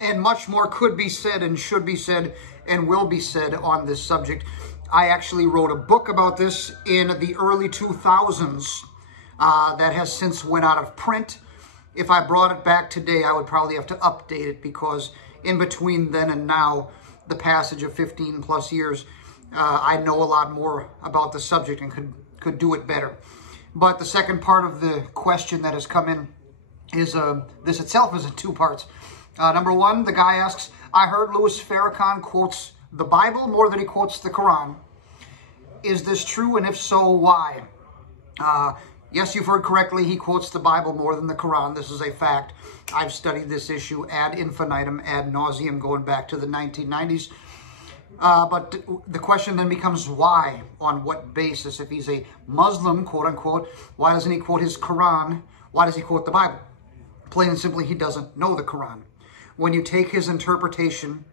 And much more could be said and should be said and will be said on this subject. I actually wrote a book about this in the early 2000s that has since went out of print. If I brought it back today, I would probably have to update it, because in between then and now, the passage of 15 plus years, I know a lot more about the subject and could do it better. But the second part of the question that has come in is, this itself is in two parts. Number one, the guy asks, I heard Louis Farrakhan quotes the Bible more than he quotes the Quran. Is this true? And if so, why? Yes, you've heard correctly. He quotes the Bible more than the Quran. This is a fact. I've studied this issue ad infinitum, ad nauseum, going back to the 1990s. But the question then becomes why? On what basis? If he's a Muslim, quote unquote, why doesn't he quote his Quran? Why does he quote the Bible? Plain and simply, he doesn't know the Quran. When you take his interpretation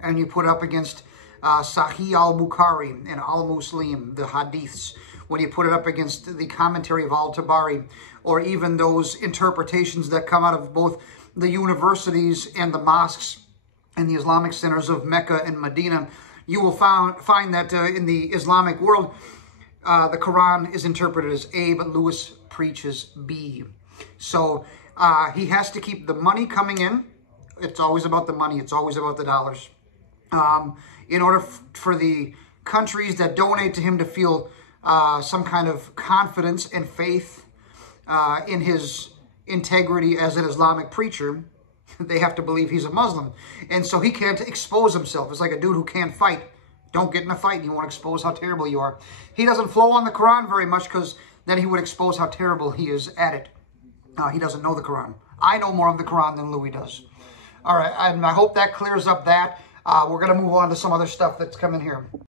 and you put it up against Sahih al-Bukhari and al-Muslim, the hadiths, when you put it up against the commentary of al-Tabari, or even those interpretations that come out of both the universities and the mosques and the Islamic centers of Mecca and Medina, you will find that in the Islamic world, the Quran is interpreted as A, but Lewis preaches B. So he has to keep the money coming in. It's always about the money. It's always about the dollars. In order for the countries that donate to him to feel some kind of confidence and faith in his integrity as an Islamic preacher, they have to believe he's a Muslim. And so he can't expose himself. It's like a dude who can't fight. Don't get in a fight and you won't expose how terrible you are. He doesn't flow on the Quran very much, because then he would expose how terrible he is at it. He doesn't know the Quran. I know more of the Quran than Louis does. All right, and I hope that clears up that. We're going to move on to some other stuff that's coming here.